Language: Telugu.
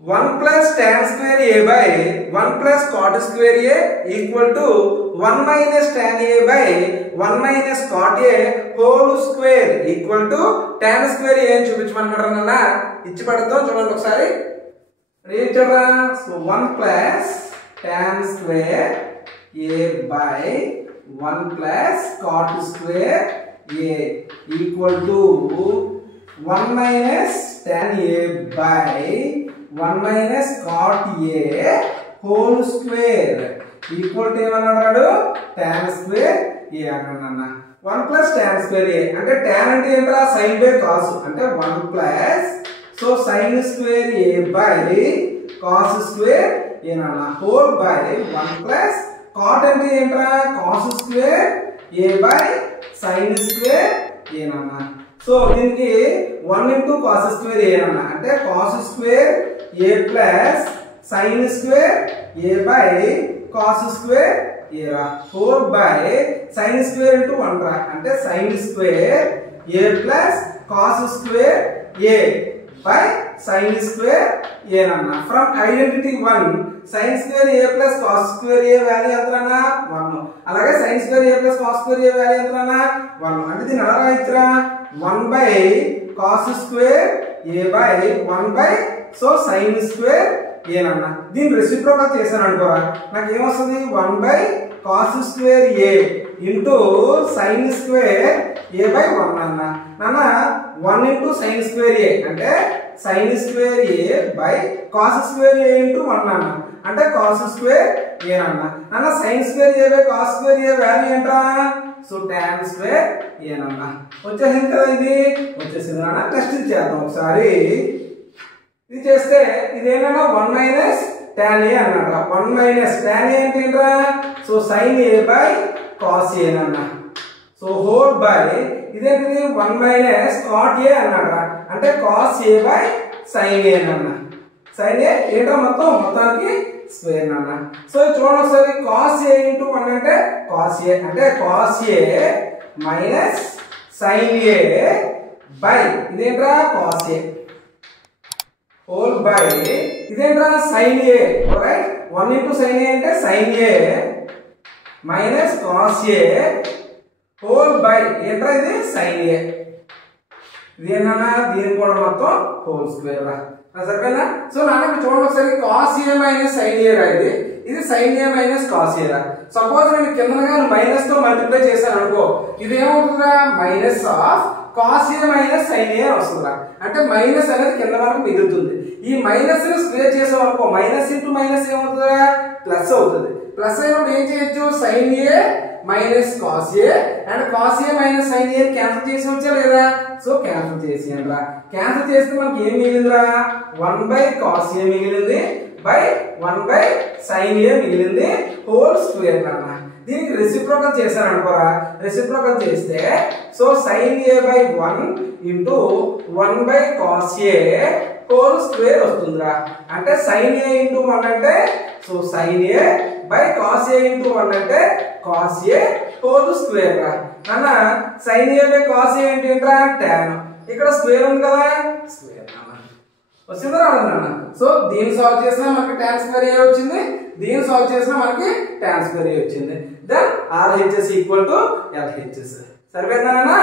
1 plus tan square a by 1 plus cot square a equal to 1 minus tan a by 1 minus cot a whole square equal to tan square a అని చూపించమన్నాడు నాన్న. ఇచ్చి పడతాం చూడండి ఒకసారి. రేచరా so 1 plus tan square a by 1 plus cot square a equal to 1 minus tan a by 1 minus cot a whole square equal to ఏమన్నాడు tan square a అన్నాడు. 1 plus tan square a అంటే tan అంటే ఏంట్రా sin by cos అంటే 1 plus so sin square a by cos square a అన్న whole by 1 plus cot అంటే ఏంట్రా cos square a by sin square a అన్న. సో దీనికి 1 into cos square a అన్న అంటే cos square a plus sin square a by cos square a రా whole by sin square into 1 రా అంటే sin square a plus cos square a by sin square a అన్న. From identity 1 sin square a plus cos square a value ఎంతనా 1. అలాగే sin square a plus cos square a value ఎంతనా 1. అంటే దీన్ని ఎలా రాయొచ్చురా 1 by cos square a by 1 by so sin square a అన్న. దీన్ని రెసిప్రోకల్ చేశాను అనుకోరా నాకు ఏమొస్తుంది 1 by cos square a into sin square a by 1 అన్న. నాన్న 1 into sin square a అంటే sin square a by cos square a into 1 అన్న అంటే cos square a అన్న. నాన్న sin square a by cos square a value ఏంట్రా సో tan square a అన్న. వచ్చేసింది కదా ఇది వచ్చేసింది నాన్న. నెక్స్ట్ చేద్దాం ఒకసారి. ఇది చేస్తే ఇదేనా 1 minus tan a అన్నమాట. 1 minus tan a అంటే ఏంట్రా so sin a by cos a అన్న. సో హోల్ బై ఇదేంటిది 1 minus cot a అన్నమాట అంటే cos a by sin a అన్న. sin a ఏంట్రా మొత్తానికి స్క్వేర్ అన్న. సో చూడండి ఒకసారి cos a into 1 అంటే cos a అంటే cos a minus sin a by ఇదేంట్రా cos a whole by ఇదేంట్రా sin a right 1 into sin a అంటే sin a minus cos a whole by ఏంట్రా ఇది sin a ఇదేనా దీని కూడా మొత్తం హోల్ స్క్వేర్ రా సరిపోయిందా. సో నాన్న చూడండి ఒకసారి cos a minus sin a రా ఇది sin a minus cos a రా. సపోజ్ నేను కిందగా మైనస్ తో మల్టిప్లై చేశాను అనుకో ఇది ఏమవుతుందిరా minus of cos a minus sin a వస్తుందిరా. అంటే మైనస్ అనేది కింద వరకు మిగులుతుంది. ఈ మైనస్ ని స్క్వేర్ చేసాం అనుకో మైనస్ ఇంటూ మైనస్ ఏమవుతుందిరా ప్లస్ అవుతుంది. ప్లస్ అయినప్పుడు ఏం చేయొచ్చు sin a minus cos a and cos a minus sin a cancel చేసి వచ్చా లేదా సో క్యాన్సిల్ చేసేయండి రా. క్యాన్సిల్ చేస్తే మనకి ఏం మిగిలిందిరా 1 by cos a మిగిలింది by 1 by sin a మిగిలింది హోల్ స్క్వేర్ అన్న. దీనికి రెసిప్రోకల్ చేశాను అనుకోరా రెసిప్రోకల్ చేస్తే so sin a by 1 into 1 by cos a whole square వస్తుందిరా. అంటే sin a into 1 అంటే so sin a by cos a into 1 అంటే cos a హోల్ స్క్వేర్ రా. అన్న sin a by cos a అంటే ఏంట్రా tan ఇక్కడ స్క్వేర్ ఉంది కదా స్క్వేర్ వచ్చిందా రాదన్న. సో దీన్ని సాల్వ్ చేసినా మనకి tan square a వచ్చింది. దీన్ని సాల్వ్ చేసినా మనకి tan square a వచ్చింది. Then RHS equal to LHS సరిపోయిందా.